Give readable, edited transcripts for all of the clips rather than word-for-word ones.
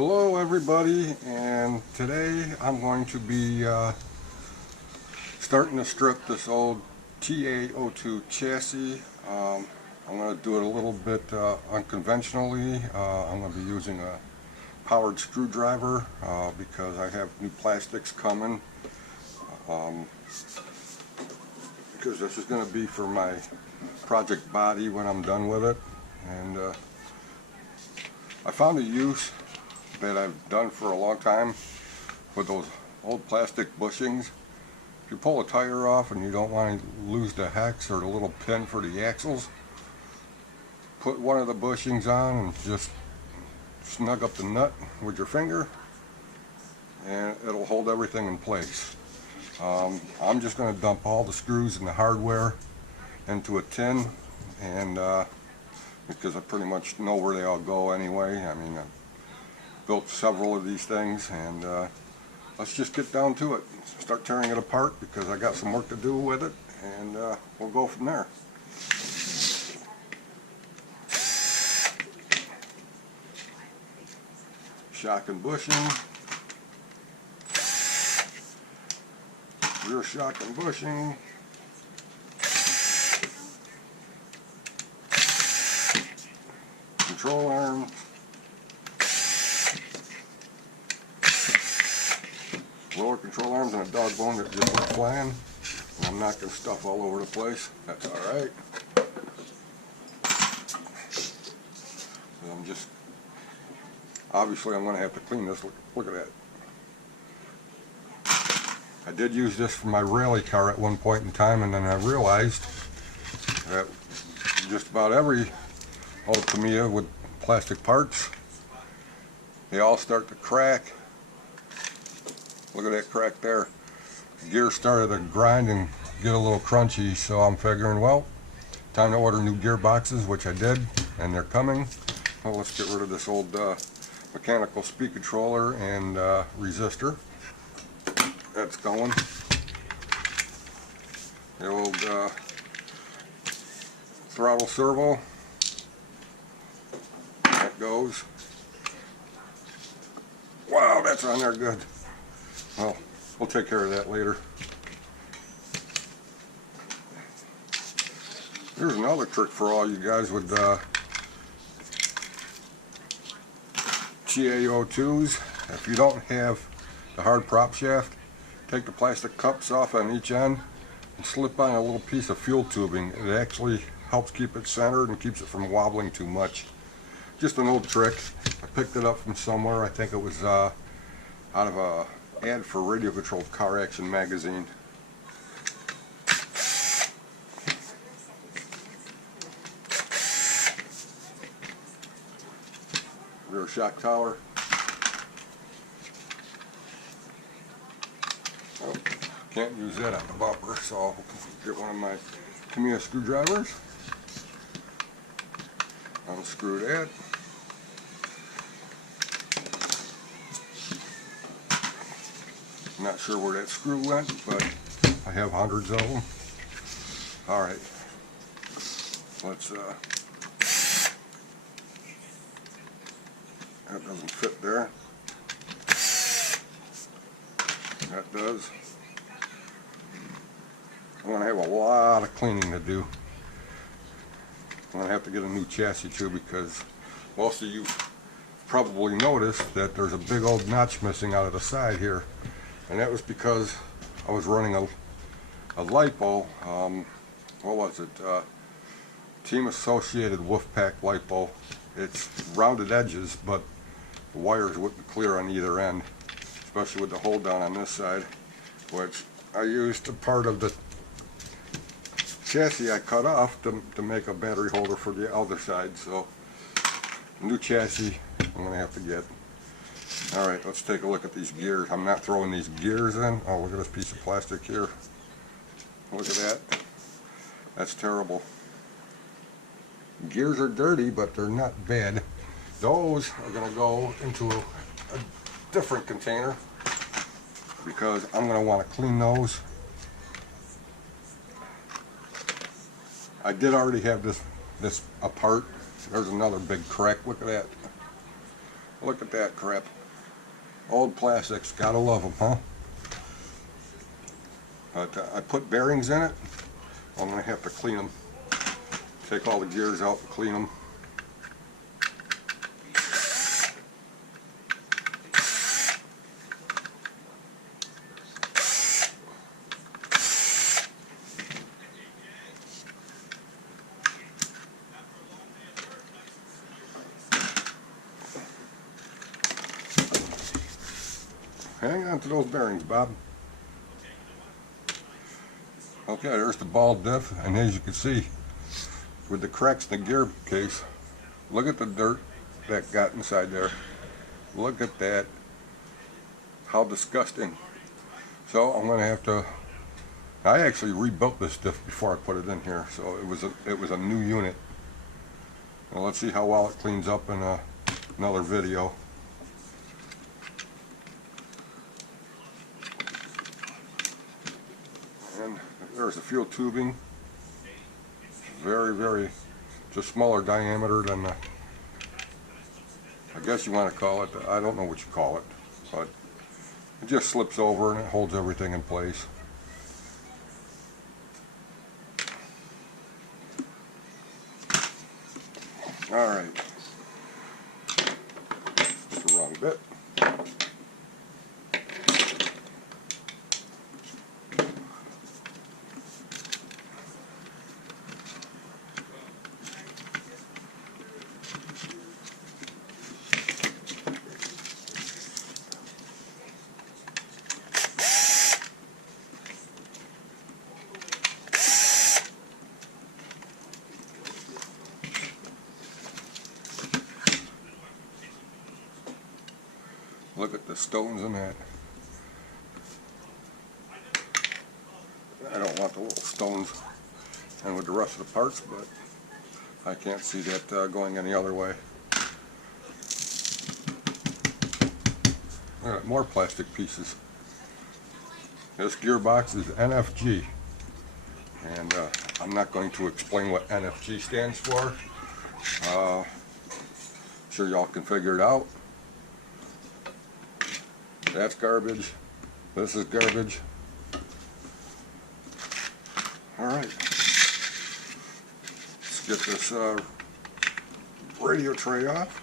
Hello everybody, and today I'm going to be starting to strip this old TA-02 chassis. I'm going to do it a little bit unconventionally. I'm going to be using a powered screwdriver because I have new plastics coming, because this is going to be for my project body when I'm done with it. And I found a use that I've done for a long time with those old plastic bushings. If you pull a tire off and you don't want to lose the hex or the little pin for the axles, put one of the bushings on and just snug up the nut with your finger and it'll hold everything in place. I'm just going to dump all the screws and the hardware into a tin, and because I pretty much know where they all go anyway. I mean, built several of these things, and let's just get down to it. Start tearing it apart because I got some work to do with it, and we'll go from there. Shock and bushing, rear shock and bushing, control arms, lower control arms, and a dog bone that just went flying. And I'm knocking stuff all over the place. That's alright. So I'm just, obviously I'm going to have to clean this. Look at that. I did use this for my rally car at one point in time, and then I realized that just about every old Tamiya with plastic parts, they all start to crack. Look at that crack there. The gear started to grind and get a little crunchy, so I'm figuring, well, time to order new gearboxes, which I did, and they're coming. Well, let's get rid of this old mechanical speed controller and resistor. That's going. The old throttle servo. That goes. Wow, that's on there good. Well, we'll take care of that later. Here's another trick for all you guys with TA-02s. If you don't have the hard prop shaft, take the plastic cups off on each end and slip on a little piece of fuel tubing. It actually helps keep it centered and keeps it from wobbling too much. Just an old trick. I picked it up from somewhere. I think it was out of a ad for Radio Controlled Car Action magazine. Rear shock tower. Oh, can't use that on the bumper, so I'll get one of my Tamiya screwdrivers. Unscrew that. Not sure where that screw went, but I have hundreds of them. Alright, let's that doesn't fit there. That does. I'm going to have a lot of cleaning to do. I'm going to have to get a new chassis too, because most of you probably noticed that there's a big old notch missing out of the side here. And that was because I was running a LiPo, what was it, Team Associated Wolfpack LiPo. It's rounded edges, but the wires wouldn't clear on either end, especially with the hold down on this side, which I used a part of the chassis I cut off to make a battery holder for the other side. So new chassis I'm going to have to get. Alright, let's take a look at these gears. I'm not throwing these gears in. Oh, look at this piece of plastic here. Look at that. That's terrible. Gears are dirty, but they're not bad. Those are going to go into a different container because I'm going to want to clean those. I did already have this apart. There's another big crack. Look at that. Look at that crap. Old plastics, gotta love them, huh? But I put bearings in it. I'm gonna have to clean them. Take all the gears out and clean them. Hang on to those bearings, Bob. Okay, there's the ball diff, and as you can see, with the cracks in the gear case, look at the dirt that got inside there. Look at that. How disgusting. So I'm gonna have to, I actually rebuilt this diff before I put it in here, so it was a new unit. Now let's see how well it cleans up in another video. And there's the fuel tubing. Very, very, just smaller diameter than the, I guess you want to call it, I don't know what you call it, but it just slips over and it holds everything in place. Alright, it's the wrong bit. Look at the stones in that. I don't want the little stones and with the rest of the parts, but I can't see that going any other way. Look at more plastic pieces. This gearbox is NFG, and I'm not going to explain what NFG stands for. I'm sure y'all can figure it out. That's garbage. This is garbage. Alright. Let's get this radio tray off.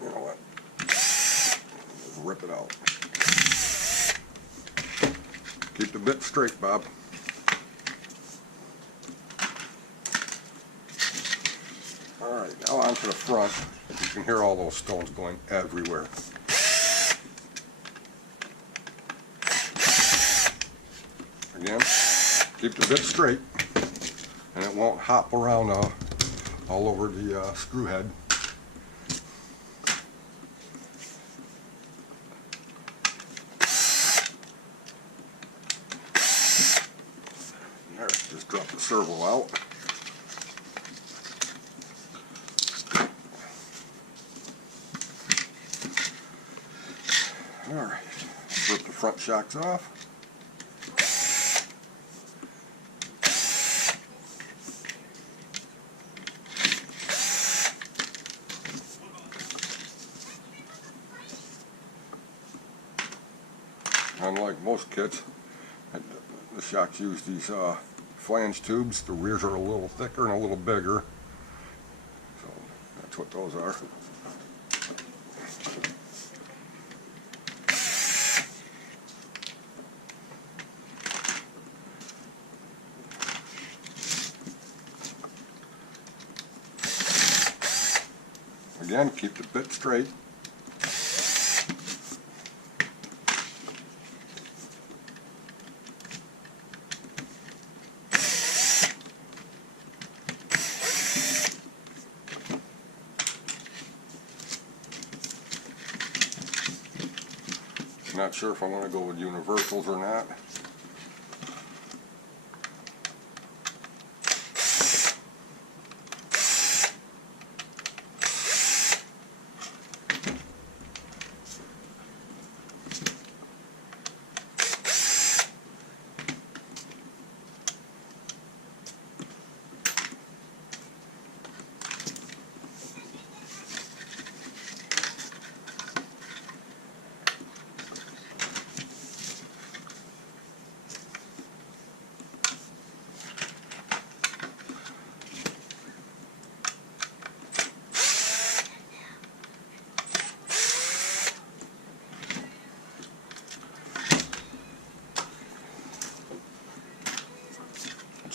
You know what? Just rip it out. Keep the bit straight, Bob. Alright, now on to the front. You can hear all those stones going everywhere. Again, keep the bit straight and it won't hop around all over the screw head. There, just drop the servo out. Alright, rip the front shocks off. Unlike most kits, the shocks use these flange tubes. The rears are a little thicker and a little bigger. So that's what those are. Again, keep the bit straight. Not sure if I'm going to go with universals or not.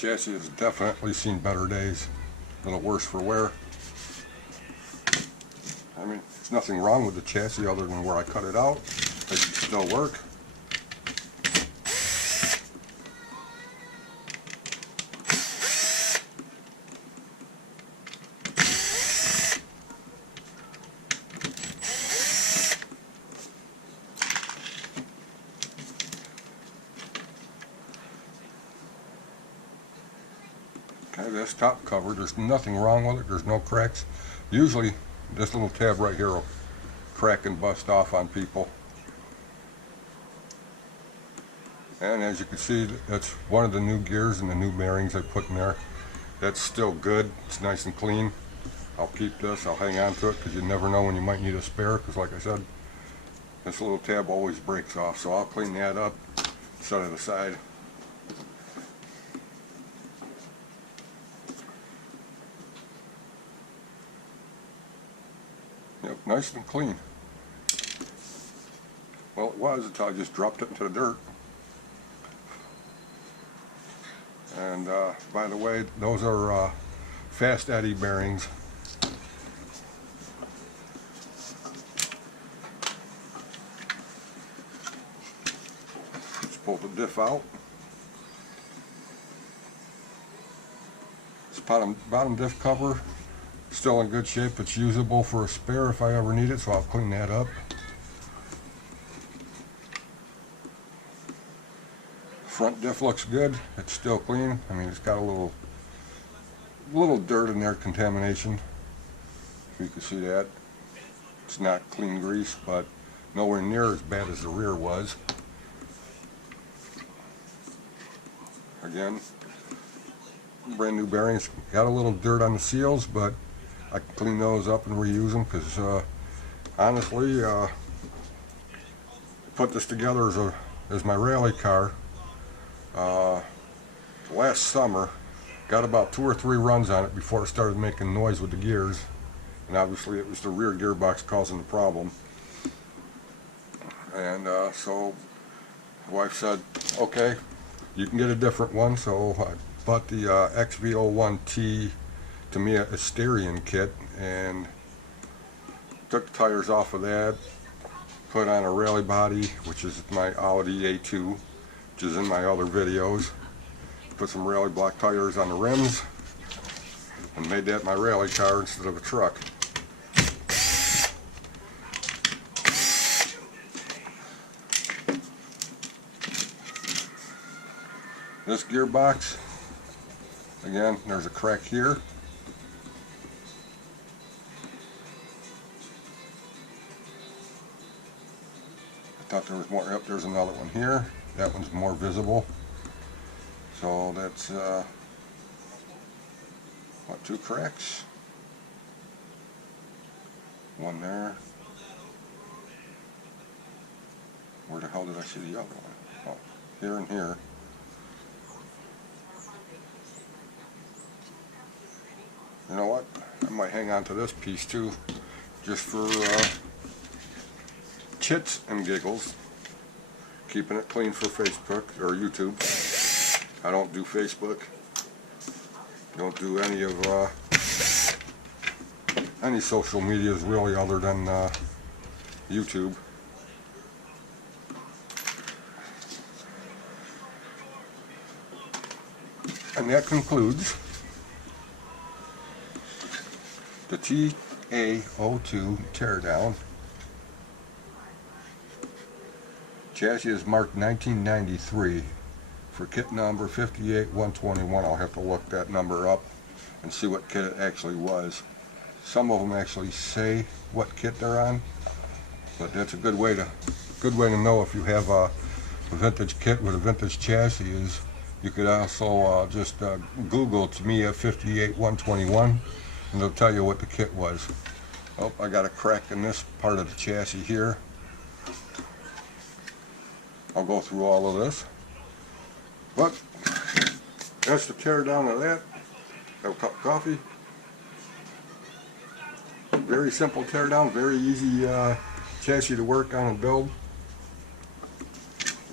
chassis has definitely seen better days, a little worse for wear. I mean, there's nothing wrong with the chassis other than where I cut it out. It should still work. Okay, this top cover, there's nothing wrong with it, there's no cracks. Usually this little tab right here will crack and bust off on people. And as you can see, that's one of the new gears and the new bearings I put in there. That's still good, it's nice and clean. I'll keep this, I'll hang on to it because you never know when you might need a spare, because like I said, this little tab always breaks off, so I'll clean that up, set it aside. Yep, nice and clean. Well, it was until I just dropped it into the dirt. And by the way, those are fast eddy bearings. Let's pull the diff out. This bottom diff cover, still in good shape. It's usable for a spare if I ever need it, so I'll clean that up. Front diff looks good. It's still clean. I mean, it's got a little dirt in there, contamination. If you can see that. It's not clean grease, but nowhere near as bad as the rear was. Again, brand new bearings. Got a little dirt on the seals, but I can clean those up and reuse them because honestly, put this together as my rally car last summer. Got about 2 or 3 runs on it before it started making noise with the gears, and obviously it was the rear gearbox causing the problem. And so the wife said, okay, you can get a different one, so I bought the XV01T Tamiya Asterion kit and took the tires off of that, put on a rally body, which is my Audi A2, which is in my other videos, put some rally block tires on the rims, and made that my rally car instead of a truck. This gearbox, again, there's a crack here. I thought there was more. Yep, there's another one here. That one's more visible. So that's what, 2 cracks? One there. Where the hell did I see the other one? Oh, here and here. You know what? I might hang on to this piece too, just for chits and giggles. Keeping it clean for Facebook or YouTube. I don't do Facebook. Don't do any of any social medias really, other than YouTube. And that concludes the TA-02 teardown. Chassis is marked 1993 for kit number 58121. I'll have to look that number up and see what kit it actually was. Some of them actually say what kit they're on, but that's a good way to know if you have a vintage kit with a vintage chassis. Is you could also just Google Tamiya 58121 and it'll tell you what the kit was. Oh, I got a crack in this part of the chassis here. I'll go through all of this. But that's the tear down of that. Have a cup of coffee. Very simple tear down, very easy chassis to work on and build.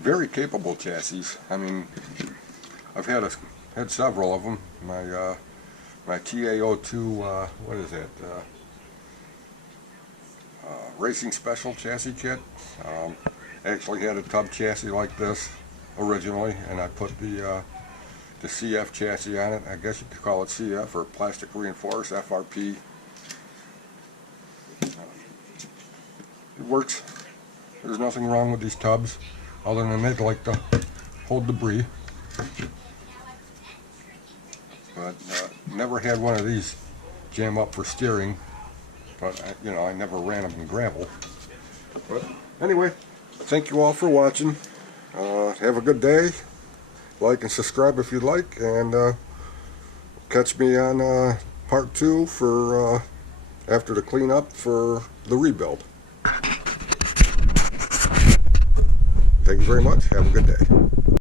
Very capable chassis. I mean, I've had a Had several of them. My TA-02, what is that? Racing Special chassis kit. Actually had a tub chassis like this originally, and I put the CF chassis on it. I guess you could call it CF, or plastic reinforced, FRP. It works. There's nothing wrong with these tubs other than they'd like to hold debris. But never had one of these jam up for steering. But you know, I never ran them in gravel. But anyway, thank you all for watching. Have a good day. Like and subscribe if you'd like, and catch me on part 2 for after the cleanup for the rebuild. Thank you very much. Have a good day.